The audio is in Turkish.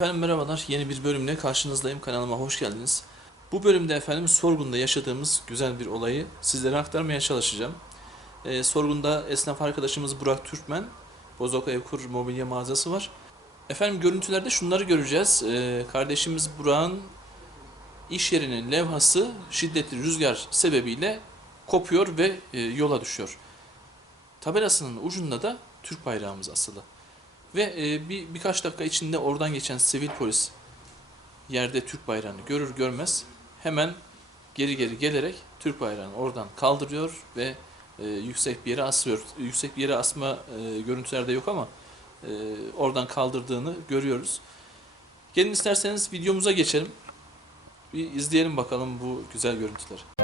Efendim merhabalar. Yeni bir bölümle karşınızdayım. Kanalıma hoş geldiniz. Bu bölümde efendim Sorgun'da yaşadığımız güzel bir olayı sizlere aktarmaya çalışacağım. Ee, Sorgun'da esnaf arkadaşımız Burak Türkmen, Bozok Evkur mobilya mağazası var. Efendim görüntülerde şunları göreceğiz. Ee, kardeşimiz Burak'ın iş yerinin levhası şiddetli rüzgar sebebiyle kopuyor ve e, yola düşüyor. Tabelasının ucunda da Türk bayrağımız asılı. Ve e, bir birkaç dakika içinde oradan geçen sivil polis yerde Türk bayrağını görür görmez hemen geri geri gelerek Türk bayrağını oradan kaldırıyor ve e, yüksek bir yere asıyor. Yüksek bir yere asma e, görüntülerde yok ama e, oradan kaldırdığını görüyoruz. Gelin isterseniz videomuza geçelim. Bir izleyelim bakalım bu güzel görüntüleri.